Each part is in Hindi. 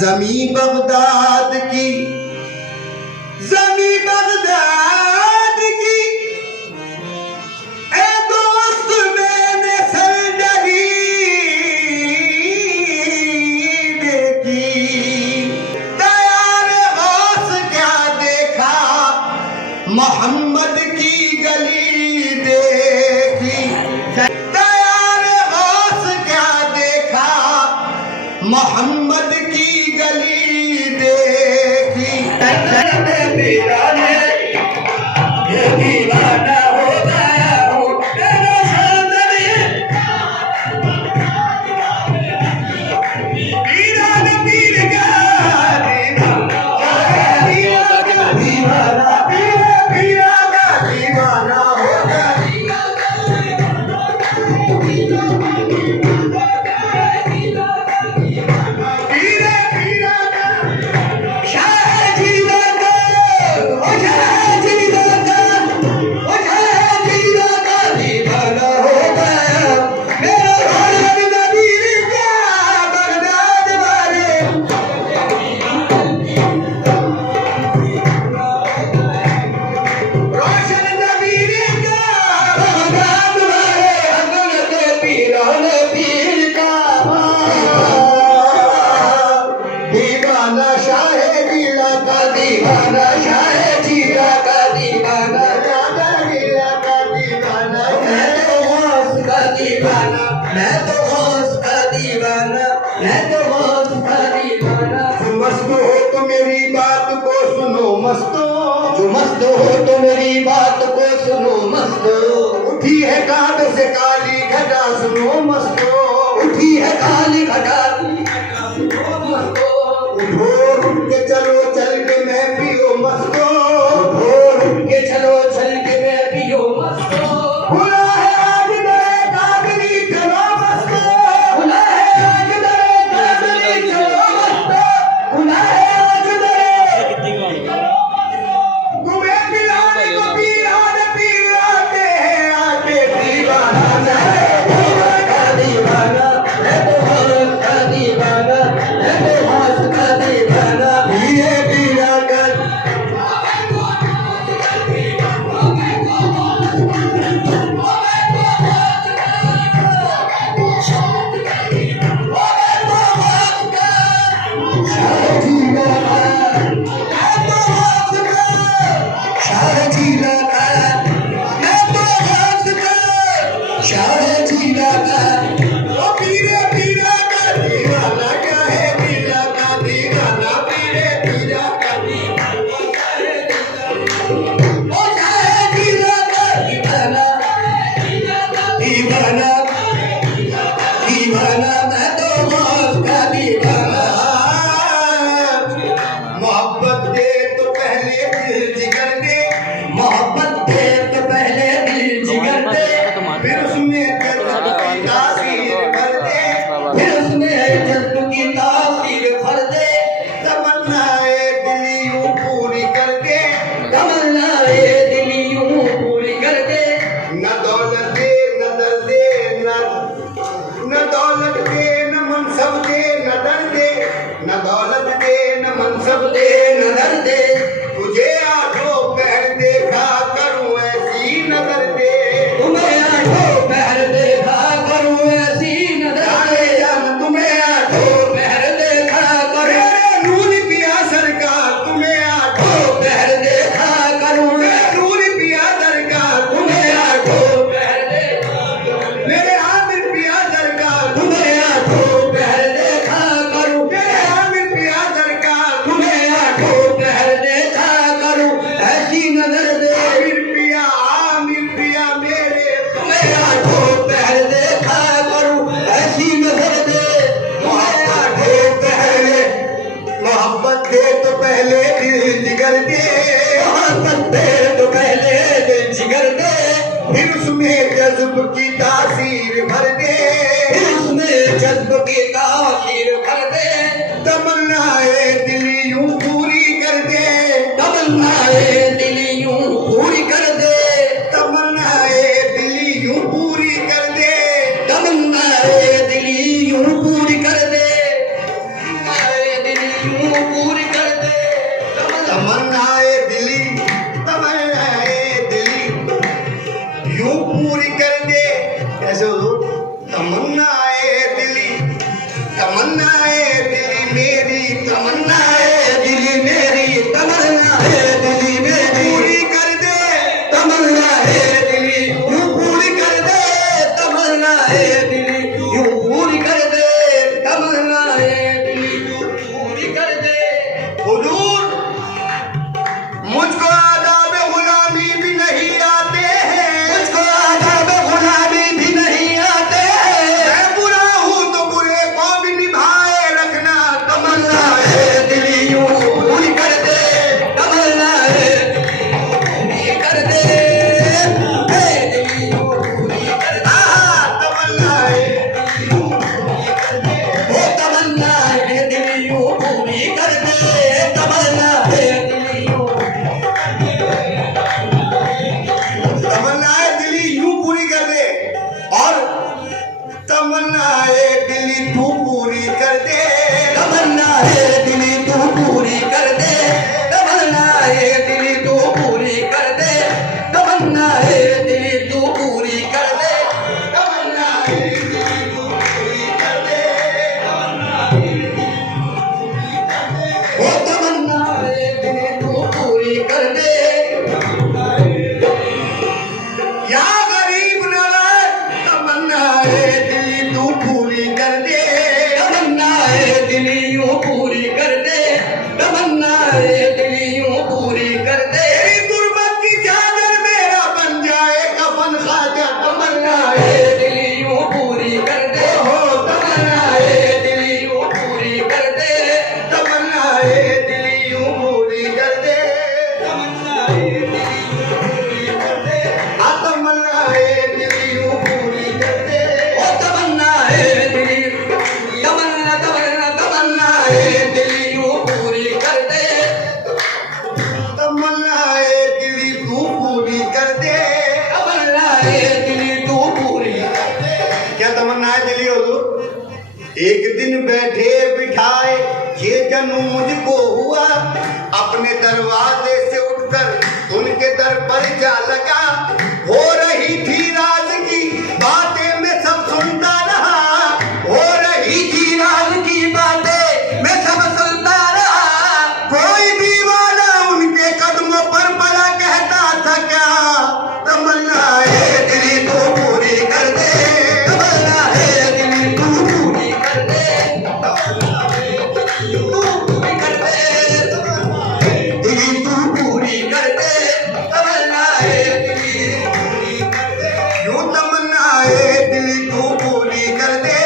जमी बगदाद की, जमी बगदाद की, ए दोस्त मैंने सरदरी देखी। तैयार गौस क्या देखा, मोहम्मद की गली देखी। तैयार गौस क्या देखा, मोहम्मद की गली देखी। दीवाना हो गया हूँ तेरे सामने, पीरान पीर का दीवाना, पीरा का दीवाना हो गया। दीवाना शाहे जिला का दीवाना, शाहे जिला का दीवाना, राजा जिला का दीवाना। मैं तो गौस का दीवाना, मैं तो गौस का दीवाना, मैं तो गौस का दीवाना। जो मस्त हो तो मेरी बात को सुनो मस्तो, जो मस्त हो तो मेरी बात को सुनो मस्तो। उठी है कांध से काली घटा सुनो मस्तो, उठी है काली घटा उठ के चलो चल के मैं पियो मस्तो, उठ के चलो चल के मैं पियो मस्तो। खुला है आज दरे कादरी चलो मस्तो, खुला है आज दरे कादरी चलो मस्तो, खुला है आज दरे। तुम्हें पिलाने को पीरान पीर आते हैं, आते दीवाना है का दीवाना, है तो गौस का दीवाना, है तो गौस का दीवाना। ये पीरा का मोहब्बत दे तो पहले दिल जिगर दे, मोहब्बत दे तो पहले दिल जिगर दे, फिर उसमें जज्ब की तासीर भर दे, फिर उसमें जज्ब की तासीर भर दे। तमन्नाए दिल यूं पूरी कर दे, तमन्नाए दिल यूं पूरी कर दे। न दौलत दे न दर दे, न दौलत दे न मनसब दे न दर दे, न दौलत दे न मनसब दे न दर दे। तुझे आठों पहर देखा करूं ऐसी नजर दे, तुम्हें आठों पहर देखा करूं ऐसी नजर दे। तुम्हें आठों पहर देखा करूं, नूर पिया सरकार तुम्हें आठों पहर देखा करूं, नूर पिया सरकार तुम्हें आठों पहर देखा, मेरे आमिर पिया सरकार तुम्हें आठों पहर देखा करूं, मेरे आमिर पिया सरकार तुम्हें आठों पहर पूरी कर दे, तमन्नाए दिली यूं पूरी कर दे, तमन्नाए दिली यूं पूरी कर दे, तमन्नाए दिली यूं पूरी कर दे। कैसे हो तमन्नाए दिली मेरी, तमन्नाए दिली मेरी, तमन्नाए दिली मेरी पूरी कर दे, तमन्नाए दिली यूं पूरी कर दे, तमन्नाए दिली यूं पूरी कर दे, तमन्नाए दिली यूं पूरी कर दे। हुजूर मुझको आदाब गुलामी भी नहीं आते हैं, मुझको आदाब गुलामी भी नहीं आते हैं, मैं बुरा हूँ तो बुरे को भी निभाए रखना, तमन्नाए दिली यूं पूरी कर दे, तमन्नाए दिली कर दे, दिली यूं पूरी कर दे, तमन्नाए तमन्नाए दिली यूं पूरी कर दे, तमन्नाए दिली यूं तमन्नाए दिली यूं पूरी कर दे, और तमन्नाए दिली तू पूरी कर दे, तमन्नाए दिली तू पूरी कर दे, तमन्नाए दिली तू पूरी कर दे, तमन्नाए दिली तू पूरी कर दे, तमन्नाए दिली तू पूरी कर दे, ओ तमन्नाए दिली तू पूरी कर दे। या गरीब नवाज तमन्नाए दिली तू पूरी कर दे, तमन्नाए दिली यूं पूरी कर दे, तमन्नाए दिली यूं पूरी कर दे। तेरी गुर्बत की चादर मेरा बन जाए कफन ख्वाजा, तमन्नाए दिली यूं पूरी कर दे, हो तमन्नाए दिली यूं पूरी कर दे, तमन्नाए दिली यूं पूरी कर दे, तमन्नाए दिली यूं पूरी कर दे, तमन्नाए दिली यूं पूरी कर दे, ओ तमन्नाए दिली तमन्नाए दिली यूं पूरी कर दे, तमन्नाए दिली तू पूरी कर दे, तमन्नाए दिली तू पूरी कर दे। क्या तमन्नाए दिली हुजूर? एक दिन बैठे बिठाए ये जन्म मुझको हुआ, अपने दरवाजे से उठकर उनके दर पर जा लगा, हो रही थी राज की बातें मैं सब सुनता रहा, हो रही थी राज की बातें मैं सब सुनता रहा, कोई दीवाना उनके कदमों पर पड़ा कहता था क्या, तमन्नाए दिली तू पूरी कर दे, तमन्नाए दिली तू पूरी कर दे, तमन्नाए दिली तू पूरी कर दे, दिली तू पूरी कर दे, तमन्नाए दिली पूरी कर दे, यूं तमन्नाए दिली तू पूरी कर दे।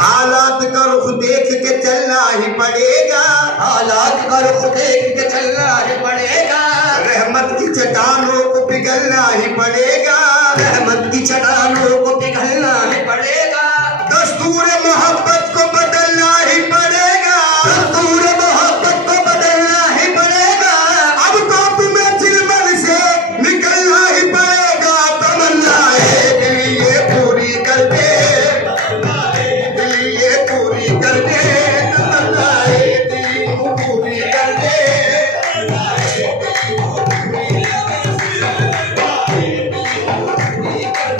हालात का रुख देख के चलना ही पड़ेगा, हालात का रुख देख के चलना ही पड़ेगा, रहमत की चट्टानों को पिघलना ही पड़ेगा, रहमत की चट्टानों को पिघलना ही पड़ेगा, दस्तूर मोहब्बत को बदलना ही पड़ेगा, दस्तूर मोहब्बत को बदलना ही पड़ेगा, अब तो तुम्हें चिलमन से निकलना ही पड़ेगा, तमन्नाए दिली ये पूरी कर दे, दिली ये पूरी कर दे, तमन्नाए दिली तू पूरी कर दे, तमन्नाए दिली तू पूरी कर दे,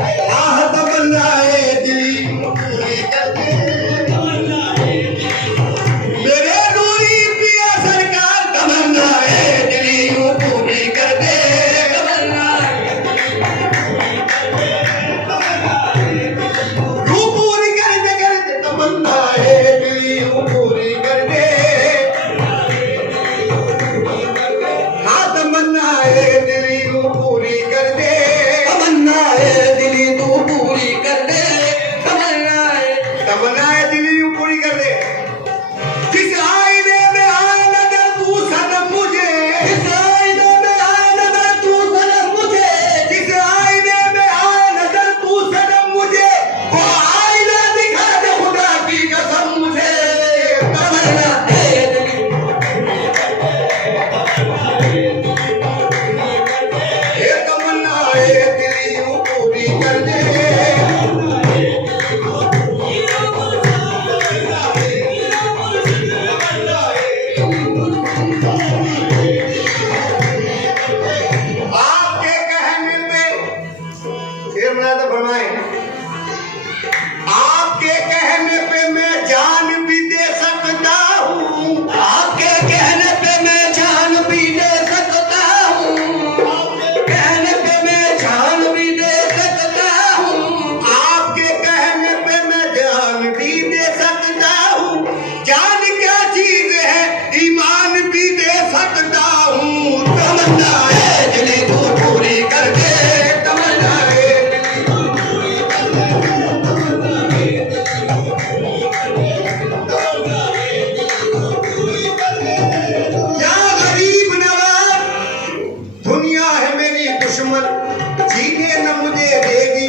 जीने न मुझे देगी,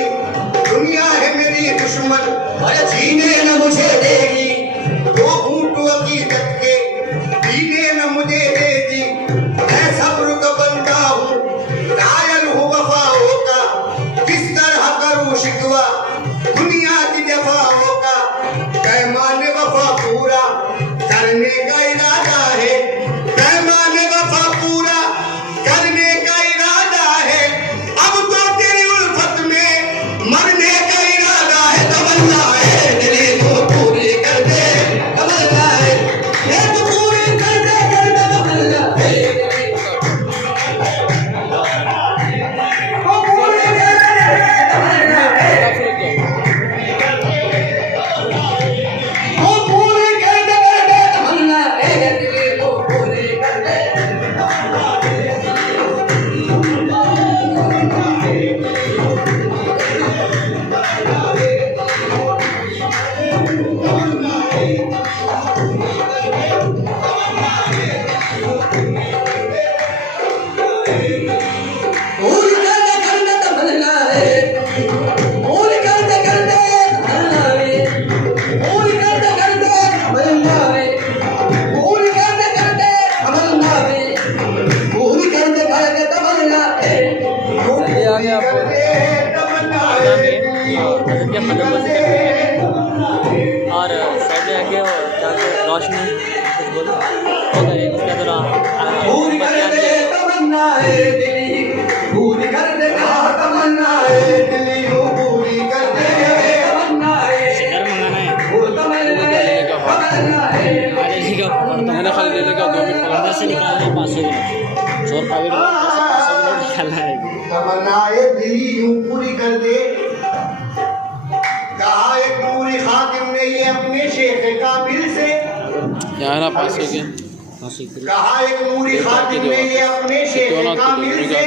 दुनिया है मेरी दुश्मन, अरे जीने न मुझे देगी, वो ऊँट हकीकत के जीने न मुझे देगी। मैं सब्र का बंदा हूँ, कायल हूँ वफाओं का, किस तरह करूँ शिकवा दुनिया की जफाओं का। पैमाने वफा पूरा करने का इरादा है, पैमाने वफा पूरा करने का इरादा है। अब तो तेरी उल्फत में मरने का इरादा है। तमन्ना है दिली को पूरी कर दे, तमन्ना है ये तो पूरी कर दे, तमन्ना है वो पूरी कर दे, तमन्ना है वो पूरी कर दे, तमन्ना है दिली को पूरी कर दे। पूरी कर दे तमन्ना है, पूरी कर दे तमन्ना है, पूरी कर दे तमन्ना है, पूरी कर दे तमन्ना है, पूरी कर दे तमन्ना है। जल्दी आ गया आपको और साइड में आके रोशनी कुछ बोलो उसके पूरी कर दे तमन्ना है दिली, पूरी कर दे तमन्ना है दिली, वो पूरी कर दे तमन्ना है, शिखर मंगाना है वो तमन्ना है। मैंने खाली ले लेगा 2 मिनट अंदर से निकालना है 500 किलो चोर पावे 500 किलो निकालना है। तमन्नाए दिली यूं पूरी कर दे। कहा एक पूरी खातिम ने ये अपने शेख काबिल से, यहाँ ना 500 के कहा एक पूरी खातिम ने ये अपने शेख काबिल से,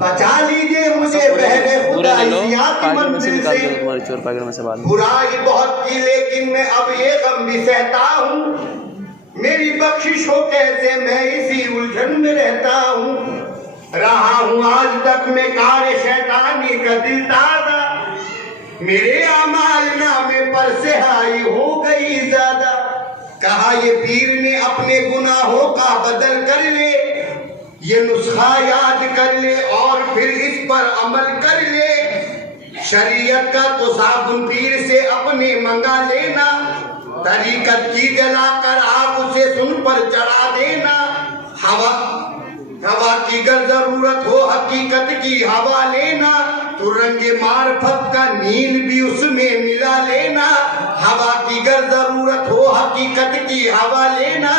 बचा लीजिए मुझे बहरे खुदा की मंजिल से। तुम्हारे चोर पागल में से बात बुराई बहुत की लेकिन मैं अब ये गम भी सहता हूँ, मेरी बख्शिश हो कैसे मैं इसी उलझन में रहता हूँ। रहा हूँ आज तक मैं कार शैतानी का दिल ताज़ा, मेरे अमाल नामे पर सिहाई हो गई ज्यादा। कहा ये पीर ने अपने गुनाहों का बदल कर ले, ये नुस्खा याद कर ले और फिर इस पर अमल कर ले। शरीयत का तो साबुन पीर से अपने मंगा लेना, तरीकत की जलाकर आग उसे सुन पर चढ़ा देना। हवा की गर जरूरत हो हकीकत की हवा लेना, तो रंगे मार्फत का नील भी उसमें मिला लेना। हवा की गर जरूरत हो हकीकत की हवा लेना,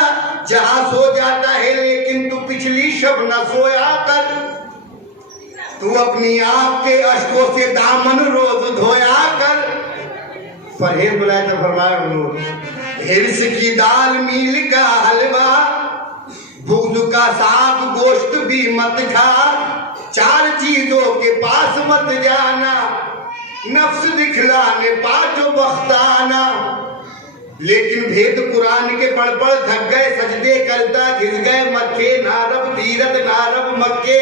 जहाँ सो जाता है लेकिन तू पिछली शब न सोया कर। तू अपनी आँख के अश्कों से दामन रोज धोया कर। परहेज बुलाए तो फरमाया हिर्स की दाल मील का हलवा, बुग़्ज़ का साग गोश्त भी मत खा, 4 चीजों के पास मत जाना, नफ्स दिखलाने पाँचों बख्ताना। लेकिन भेद कुरान के पढ़ पढ़ थक गए, सजदे करता घिस गए मक्के, नारब धीरत नारब मक्के,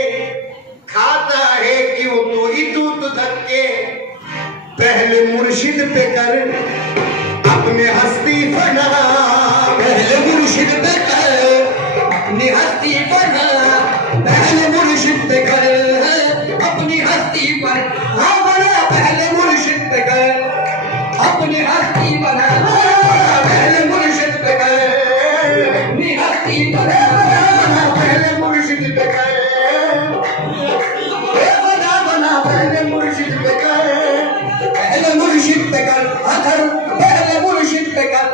खाता है क्यों तू इतूत धक्के। पहले मुर्शिद पे कर अपने हस्ती फना, पहले मुर्शिद पे कर अपनी हस्ती बना, पहले मुर्शिद पे कर अपनी हस्ती पर हाँ बना, पहले मुर्शिद पे कर अपनी हस्ती बना, पहले मुर्शिद पे कर अपनी हस्ती बना, पहले मुर्शिद पे कर बना, पहले मुर्शिद पे कर, पहले मुर्शिद पे कर अगर पहले मुर्शिद पे कर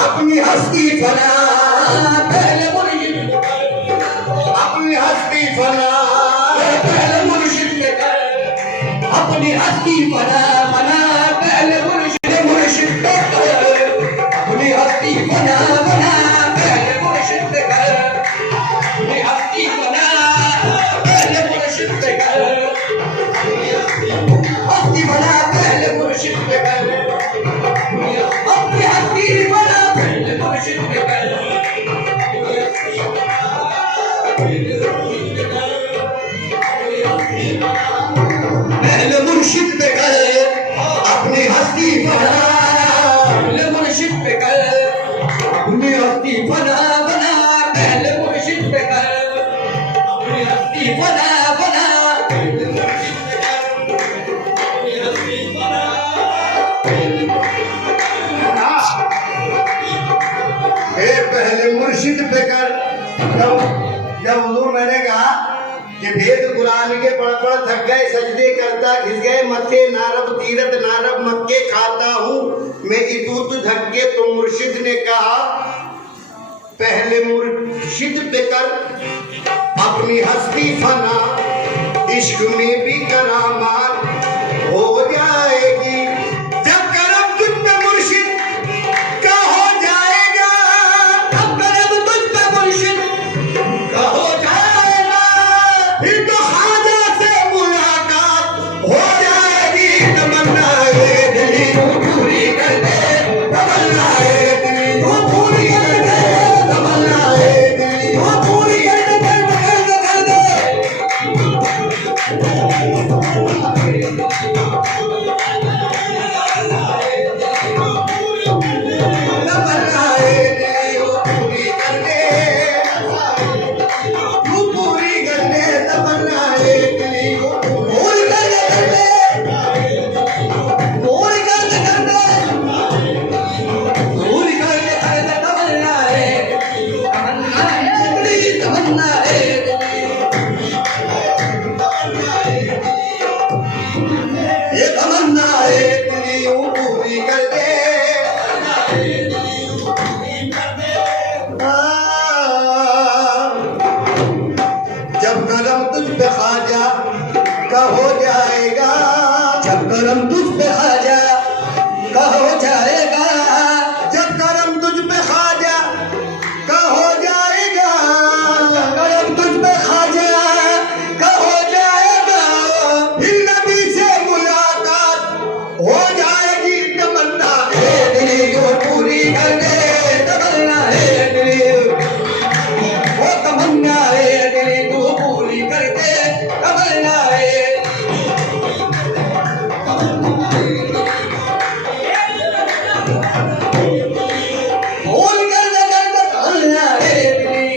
अपनी हस्ती बना, पहले मुर्शिद अपनी हस्ती बना, पहले मुर्शिद पे कर अपनी हस्ती बना, पहले मुर्शिद पे कर अपनी हस्ती बना, पहले मुर्शिद पे कर अपनी हस्ती बना, पहले मुर्शिद पे कर हस्ती बना, पहले मुर्शिद पे कर अपनी हस्ती बना, पहले मुर्शिद पे कर। पहले मुर्शिद पे कर अपनी हस्ती बना, पहले मुर्शिद पे कर अपनी हस्ती बना बना, पहले मुर्शिद पे कर अपनी हस्ती बना बना, पहले मुर्शिद पे कर अपनी हस्ती बना। पहले मुर्शिद पे कर। जब हुजूर मैंने कहा कि भेद कुरान के पढ़ पढ़ थक गए, सजदे करता घिस गए मथे, नारब तीरथ नारब मक्के खाता हूँ मैं इतूत धक्के, तो मुर्शिद ने कहा पहले मुर्शिद पे कर अपनी हस्ती फना, इश्क में भी करामात हो जाएगी, जब करम तुझ पे मुर्शिद का हो जाएगा, जब करम तुझ पे मुर्शिद का हो जाएगा, फिर तो ख्वाजा से मुलाकात हो जाएगी, तमन्नाए दिली तू पूरी कर दे, तमन्नाए दिली तू पूरी कर दे, तमन्नाए दिली तू पूरी कर दे, कर दे। जब करम तुझ पे ख्वाजा का हो जाएगा, जब करम तुझ पे ख्वाजा का हो जाएगा, जब करम तुझ पे ख्वाजा का हो जाएगा, जब करम तुझ पे ख्वाजा का हो जाएगा, फिर नबी से मुलाकात हो जाएगी, तमन्ना है दिली को पूरी कर दे, तमन्ना है दिली वो तमन्ना है दिली तू पूरी कर दे, तमन्ना है पूरी कर दे तमन्ना है दिली,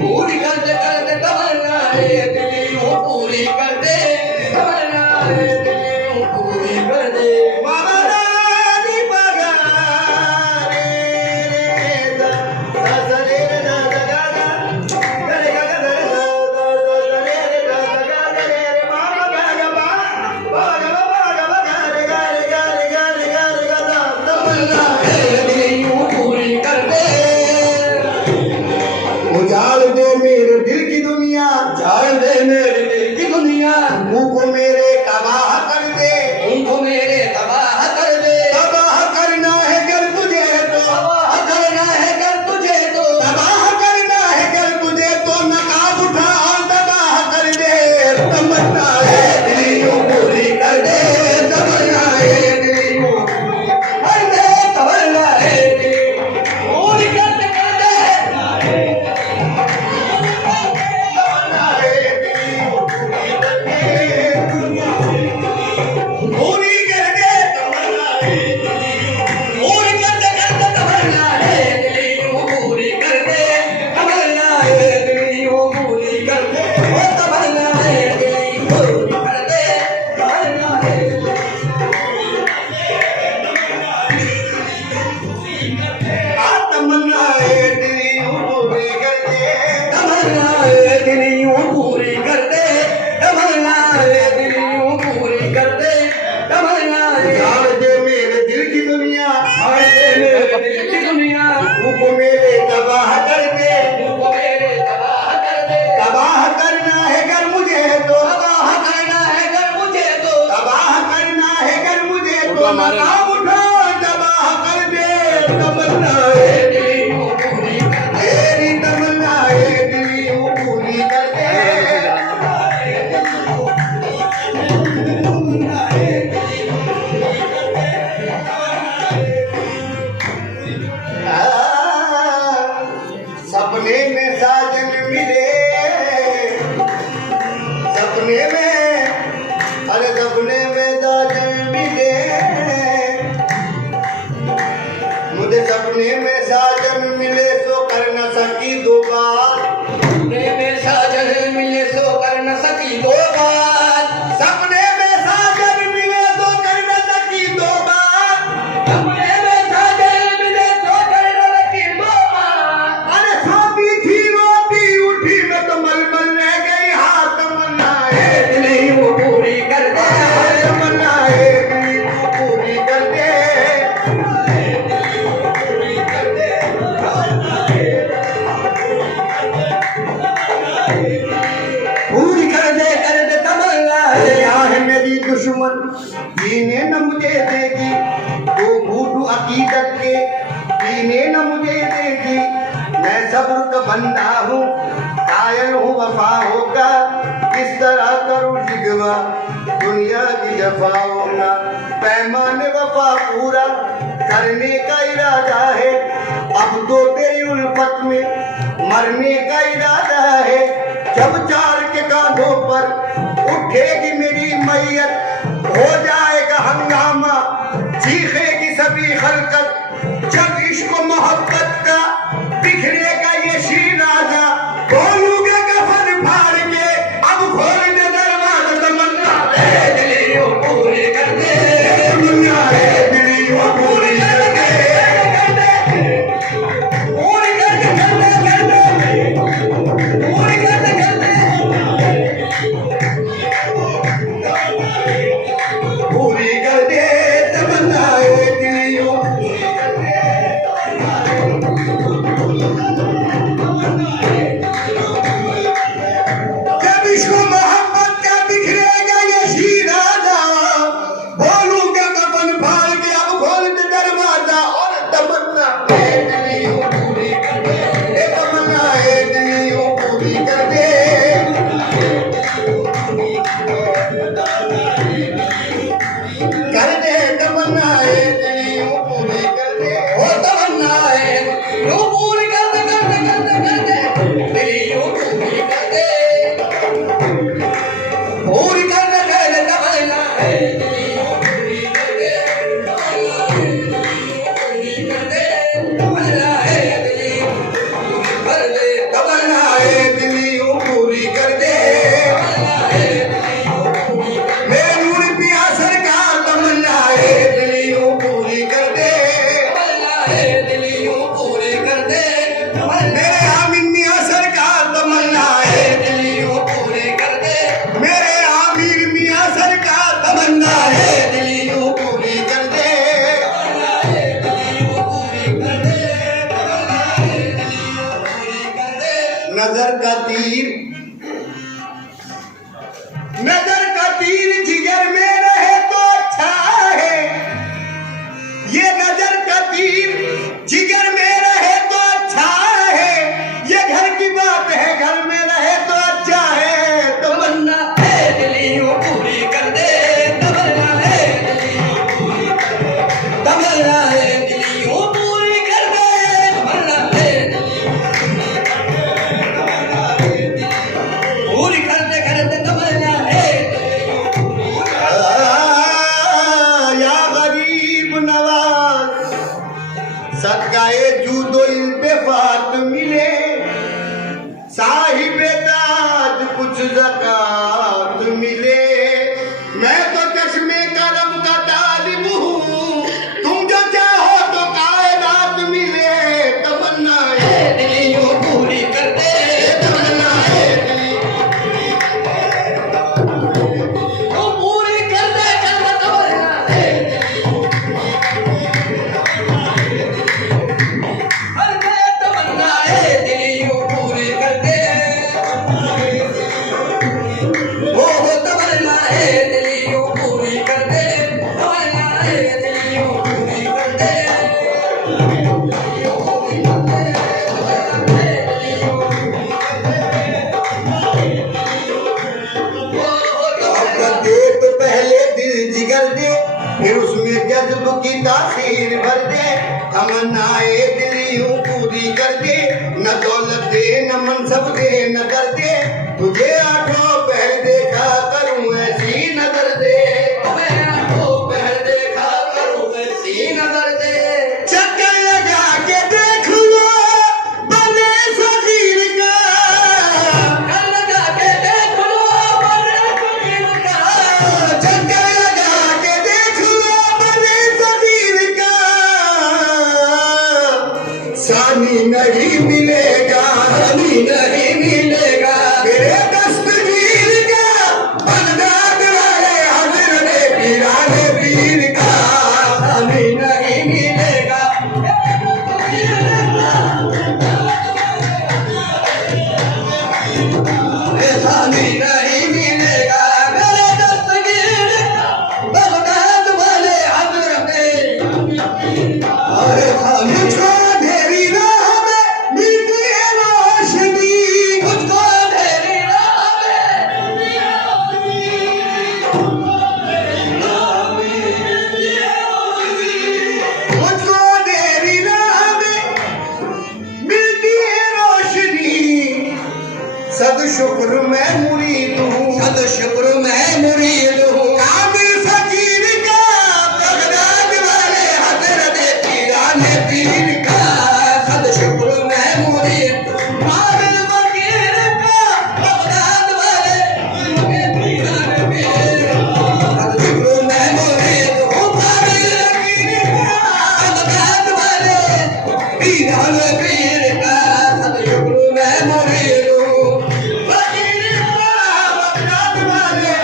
पूरी कर दे तमन्ना है दिली वो पूरी कर दे, तमन्ना है दिली वो पूरी कर दे। उजाड़ दे मेरे दिल की दुनिया, उजाड़ दे मेरे दिल की दुनिया, मुँह को मेरे तबाह कर दे, मुँह को मेरे तबाह कर दे, तबाह करना है कर तुझे तो, तबाह करना है कर तुझे तो, तबाह करना है कर तुझे तो, नकाब उठा तबाह कर दे, तमन्ना है दिली को पूरी कर दे, तमन्ना है दिली को कर दे, तमन्ना है दिली पूरी कर दे, हमारे नाम उठा तबाह कर दे, तमन्ना है दिली वो पूरी कर दे, तेरी तमन्ना है दिली वो पूरी कर दे, सपने में साजन मिले, सपने में अरे सपने में साजन मिले, मुझे सपने में साजन मिले सो कर न सकी दो बार, सपने में साजन मिले सो कर न सकी दो बार, सपने में साजन मिले सो कर न सकी दो बार, सपने में साजन मिले सो कर न सकी दो बार। अरे सोती थी रोती उठी मैं तो मलमल रह गई, हाथ तमन्नाए दिली वो पूरी कर दे, तमन्नाए दिली वो पूरी कर दे, पूरी कर दे तमन्ना है। यहाँ है मेरी दुश्मन जीने न मुझे देगी, वो घूटू अकीदत के पीने न मुझे देगी, मैं सब्र का बंदा हूँ कायल हूँ वफा होगा, किस तरह करूँ शिकवा दुनिया की जफा होगा, पैमाने वफा पूरा करने का इरादा है, अब तो तेरी उल्फत में मरने का इरादा है, जब चार के कांधों पर उठेगी मेरी मैयत हो जाएगा हंगामा, चीखेगी सभी खलकत, जब इश्क मोहब्बत का बिखरेगा ये शीराजा, बोलूंगा कफन फाड़ के अब खोल दे दरवाजा, तमन्ना है दिली वो पूरी कर दे, तमन्ना है दिली वो पूरी कर दे, पूरी कर दे, पूरी कर दे, पूरी कर दे तमन्ना है दिली वो जब इसको मोहब्बत का बिखरेगा ये शीराजा, बोलूंगा कफन फाड़ के अब खोल दे दरवाजा, और तमन्ना है दिली वो पूरी कर दे, तमन्ना है दिली वो पूरी कर दे, कर दे तमन्ना है दिली वो पूरी कर दे, ओ तमन्ना है वो पूरी कर दे, कर दे कर दे कर दे दिली वो पूरी कर दे, पूरी कर दे तमन्ना है दिली वो पूरी कर दे, पूरी कर दे तमन्ना है दिली कर दे, तमन्ना है दिली वो पूरी कर दे, मेरे नूर पिया सरकार तमन्ना है दिली वो पूरी कर दे, तमन्ना है दिली वो पूरी कर दे, मेरे आमिर मियां सरकार तमन्ना है दिली वो पूरी कर दे, मेरे आमिर मियां सरकार तमन्ना है दिली वो पूरी कर दे, तमन्ना है दिली वो पूरी कर दे, तमन्ना है दिली वो पूरी कर दे। नजर का तीर, नजर का तीर जिगर में रहे तो अच्छा है, ये नजर का तीर जिगर में रहे तो अच्छा है, ये घर की बात है घर में रहे तो अच्छा है, तमन्ना है दिली वो पूरी कर दे, तमन्ना है दिली वो पूरी कर दे, तमन्ना है दिली वो पूरी कर दे, तमन्ना है दिली वो पूरी कर दे, कर दे तमन्ना है या गरीब नवाज, सदकाए जूदो इल्तिफात मिले, साहिबे ताज कुछ ज़कात मिले, मैं तो चश्मे करम का तालिब हूँ, तुम जो चाहो तो कायनात मिले, तमन्ना है दिली वो पूरी कर दे, तमन्ना है दिली वो पूरी कर दे, तमन्ना है तमन्ना है दिली वो पूरी कर दे, वो तमन्ना है दिली वो पूरी कर दे, तमन्ना है दिली वो पूरी कर दे, दे तो पहले दिल जिगर दे, फिर उसमें जज्ब की तासीर भर दे, तमन्नाए दिली यूं पूरी कर दे, न दौलत दे न मनसब दे न कर दे, तुझे आठों पहर देखा करूं ऐसी नजर दे, सदशुक्र मैं मुरीद हूँ कामिल फकीर का बगदाद वाले हजरत पीराने पीर का सदशुक्र मैं मुरीद कामिल फकीर का बगदाद वाले पीराने पीर सदशुक्र मैं मुरीद हूँ कामिल फकीर का बगदाद वाले पीराने पीर का सदशुक्र मैं मुरीद हूँ फकीर का बगदाद वाले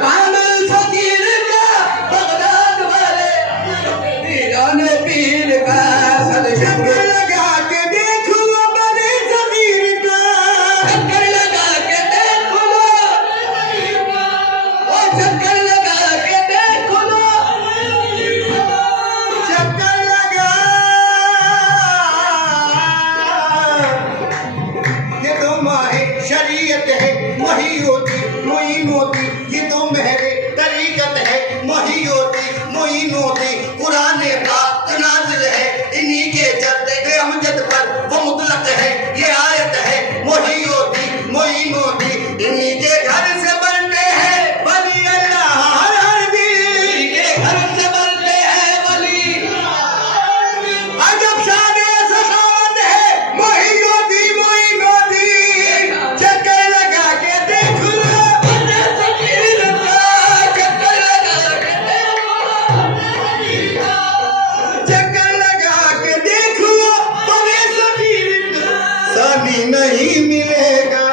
कामिल फकीर का बगदाद वाले पीराने पीर का सदशुक्र लगा के देखो बड़े फकीर का चक्कर लगा के देखो ओ चक्कर लगा के देखो चक्कर लगा ये तो माहे शरीयत है वही होती मुइन होती ये तो मेहरे तरीकत है वही होती मुइन होती कुरान पाक नाज़िल है इन्हीं के जद्द अमजद पर वो मुतलक है ये आयत है वही होती मुइन होती इन्हीं के घर से बनते हैं वली अल्लाह हर दिल के घर से बनते हैं वली अजब शान सखावत है वही होती चक्कर लगा के देख लो बड़े फकीर का चक्कर लगा के देखो चक्कर लगा के देख लो बड़े फकीर का सानी नहीं मिलेगा